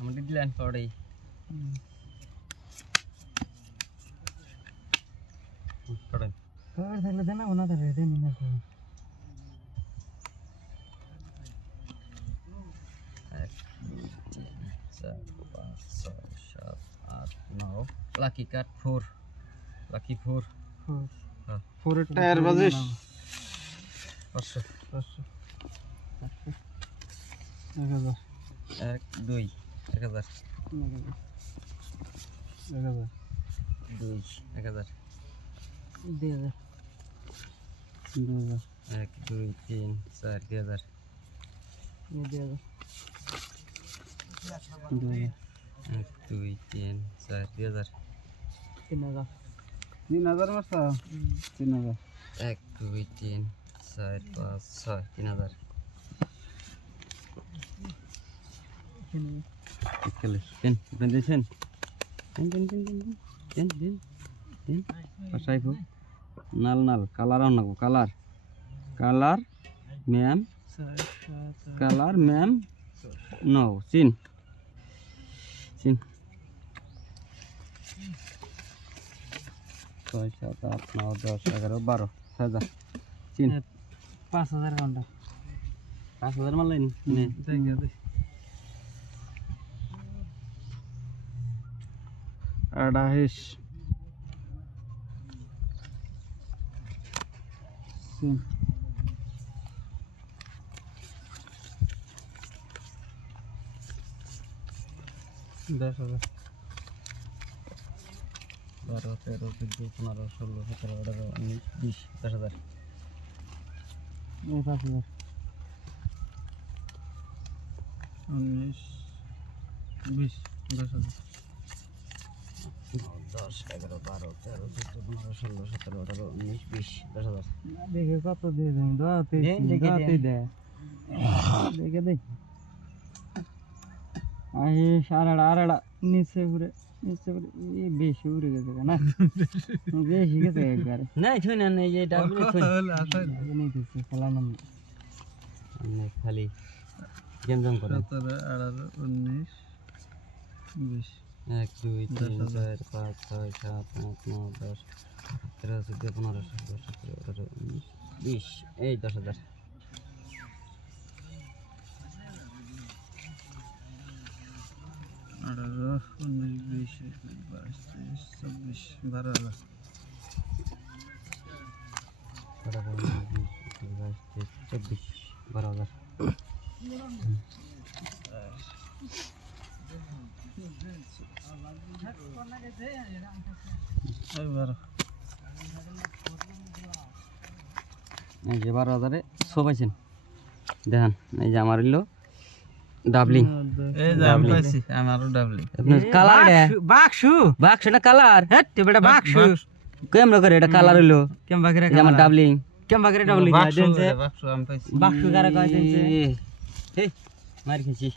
আমাদের দিলেন পড়ে পড়েন আর থাকলে দেনা ওনা ধরে দেন না তো 1 2 3 4 5 6 7 8 9 লাকি কাট 4 লাকি 4 হ্যাঁ 4 এর টায়ার বাজিস 500 1000 1 2 1000 2 1000 2000 1 2 3 4 2000 2000 1 2 3 4 2000 3000 মাসা 3000 1 2 3 4 5 6 3000 Ikale, den, bendesin. Den. Pasai bu. Nal, color on nago, color, ma'am, no, sin. 6 7 8 9 10 11 12 1000 sin 5000 ঘন্টা 5000 মাল লাইন নে দেখে আড়াইশ সিন 10000 12 13 14 15 16 17 18 19 20 10000 5000 19 20 10000 10 11 12 13 14 15 16 17 18 19 20 10000 দেখে কত দিয়ে দেন দাতে দে দেখে দেখ আরে সারাড়া নিচে ঘুরে এই বেশি উড়ে গেছে না বেশি গেছে একবার না শুনে না এই ডাবল শুনে আসলে নেই দিছে খেলা নাম আমি খালি গেমজম করে 17 18 19 20 1 2 3 4 5 6 7 8 9 10 13 14 15 16 17 18 19 20 এই 10000 18 19 20 22 23 24 12000 12 এই যে 12000 এ সবাইছেন দেখেন এই যে আমার হইলো ডাবলিং এই যে আমি পাইছি আমারও ডাবলিং আপনার কালার বাক্স না কালার হ্যাঁ বেটা বাক্স কেমন করে এটা কালার হইলো কেমবা করে এই যে আমার ডাবলিং বাক্স আমি পাইছি বাক্স কারা কয় দেনছে এই মার খেছি